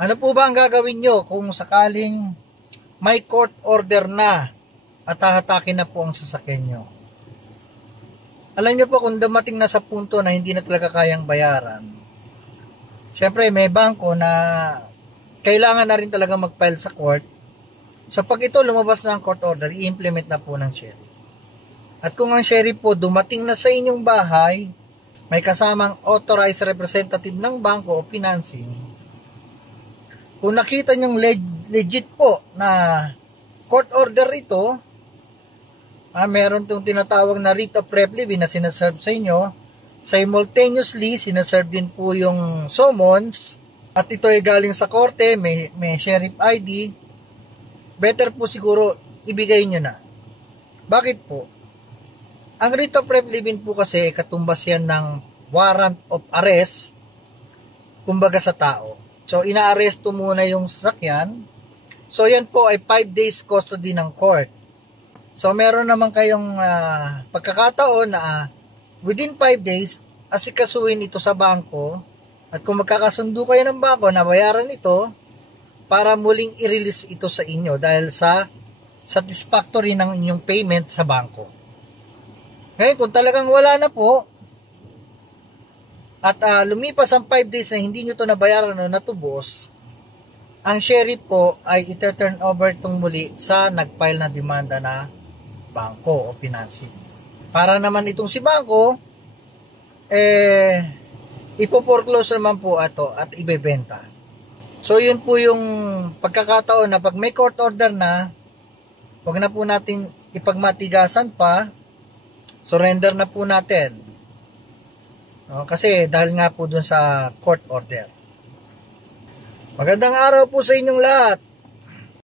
Ano po ba ang gagawin nyo kung sakaling may court order na at hahatakin na po ang sasakyan nyo? Alam nyo po, kung dumating na sa punto na hindi na talaga kayang bayaran, syempre may bangko na kailangan na rin talaga mag-file sa court. So pag ito lumabas na ang court order, i-implement na po ng sheriff. At kung ang sheriff po dumating na sa inyong bahay, may kasamang authorized representative ng bangko o financing, kung nakita nyong legit po na court order ito, meron itong tinatawag na writ of replevy na sinaserve sa inyo, simultaneously sinaserve din po yung summons, at ito ay galing sa korte, may sheriff ID, better po siguro ibigay nyo na. Bakit po? Ang writ of replevy po kasi katumbas yan ng warrant of arrest, kumbaga sa tao. So inaaresto muna yung sasakyan. So yan po ay 5 days custody ng court. So meron naman kayong pagkakataon na within 5 days asikasuhin ito sa bangko, at kung magkakasundo kayo ng bangko na bayaran ito para muling i-release ito sa inyo dahil sa satisfactory ng inyong payment sa bangko. Ngayon kung talagang wala na po at lumipas ang 5 days na hindi nyo ito nabayaran o natubos, ang sheriff po ay ite-turn over itong muli sa nag-file na demanda na bangko o financing. Para naman itong si bangko, ipo-foreclose naman po ito at ibebenta. So yun po yung pagkakataon na pag may court order na, wag na po natin ipagmatigasan pa, surrender na po natin. Kasi dahil nga po dun sa court order. Magandang araw po sa inyong lahat.